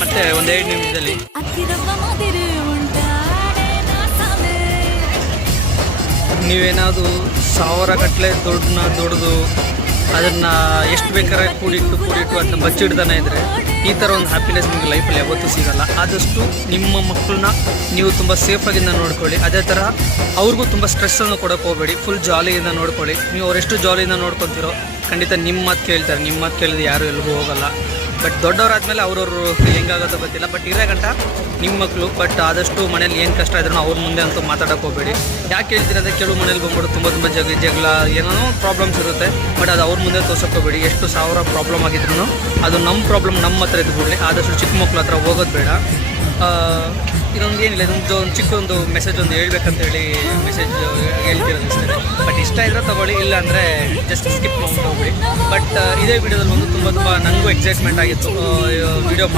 ಮತ್ತೆ ಒಂದು 2 ನಿಮಿಷದಲ್ಲಿ ನೀವೇನಾದರೂ 1000 ಗಟ್ಟಲೆ ದುಡ್ದು ಅದನ್ನು ಎಷ್ಟು ಬೇಕಾದ್ರೆ ಕೂಡಿಟ್ಟು ಅದನ್ನ ಬಚ್ಚಿಡ್ತಾನೆ ಇದ್ದರೆ ಈ ಥರ ಒಂದು ಹ್ಯಾಪಿನೆಸ್ ನಿಮಗೆ ಲೈಫಲ್ಲಿ ಯಾವತ್ತೂ ಸಿಗೋಲ್ಲ. ಆದಷ್ಟು ನಿಮ್ಮ ಮಕ್ಕಳನ್ನ ನೀವು ತುಂಬ ಸೇಫಾಗಿಂದ ನೋಡ್ಕೊಳ್ಳಿ. ಅದೇ ಥರ ಅವ್ರಿಗೂ ತುಂಬ ಸ್ಟ್ರೆಸ್ಸನ್ನು ಕೊಡೋಕೆ ಹೋಗಬೇಡಿ. ಫುಲ್ ಜಾಲಿಯಿಂದ ನೋಡ್ಕೊಳ್ಳಿ. ನೀವು ಅವರೆಷ್ಟು ಜಾಲಿಯಿಂದ ನೋಡ್ಕೊತೀರೋ ಖಂಡಿತ ನಿಮ್ಮ ಮಾತು ಕೇಳ್ತಾರೆ. ನಿಮ್ಮ ಮಾತು ಕೇಳಿದ್ರೆ ಯಾರೂ ಎಲ್ಲಿಗೂ ಹೋಗಲ್ಲ. ಬಟ್ ದೊಡ್ಡವರಾದ್ಮೇಲೆ ಅವ್ರವ್ರು ಹೆಂಗಾಗೋದೋ ಗೊತ್ತಿಲ್ಲ. ಬಟ್ ಇರೋ ಗಂಟ ನಿಮ್ಮ ಮಕ್ಕಳು. ಬಟ್ ಆದಷ್ಟು ಮನೇಲಿ ಏನು ಕಷ್ಟ ಇದ್ರೂ ಅವ್ರ ಮುಂದೆ ಅಂತೂ ಮಾತಾಡೋಕೆ ಹೋಗಬೇಡಿ. ಯಾಕೆ ಹೇಳ್ತೀರ ಅಂದರೆ ಕೆಲವು ಮನೇಲಿ ಬಂದ್ಬಿಟ್ಟು ತುಂಬ ಜಗಳ ಏನೋ ಪ್ರಾಬ್ಲಮ್ಸ್ ಇರುತ್ತೆ. ಬಟ್ ಅದು ಅವ್ರ ಮುಂದೆ ತೋರ್ಸೋಕೆ ಹೋಗಬೇಡಿ. ಎಷ್ಟು 1000 ಪ್ರಾಬ್ಲಮ್ ಆಗಿದ್ರು ಅದು ನಮ್ಮ ಪ್ರಾಬ್ಲಮ್ ನಮ್ಮ ಹತ್ರ ಇದ್ಬಿಡ್ಲಿ. ಆದಷ್ಟು ಚಿಕ್ಕ ಮಕ್ಳ ಹತ್ರ ಹೋಗೋದು ಬೇಡ. ಇದೊಂದು ಏನಿಲ್ಲ, ಇದೊಂದು ಚಿಕ್ಕದೊಂದು ಮೆಸೇಜ್ ಒಂದು ಹೇಳ್ಬೇಕಂತ ಹೇಳಿ ಮೆಸೇಜ್ ಹೇಳ್ತಿರೋದು ಅಷ್ಟೇ. ಬಟ್ ಇಷ್ಟ ಇದ್ರೆ ತೊಗೊಳ್ಳಿ, ಇಲ್ಲ ಅಂದರೆ ಜಸ್ಟ್ ಸ್ಕಿಪ್ ಮಾಡ್ಕೊಂಡು ಹೋಗ್ಬಿಡಿ. ಬಟ್ ಇದೇ ವಿಡಿಯೋದಲ್ಲಿ ಒಂದು ತುಂಬ ನನಗೂ ಎಕ್ಸೈಟ್ಮೆಂಟ್ ಆಗಿತ್ತು ವಿಡಿಯೋ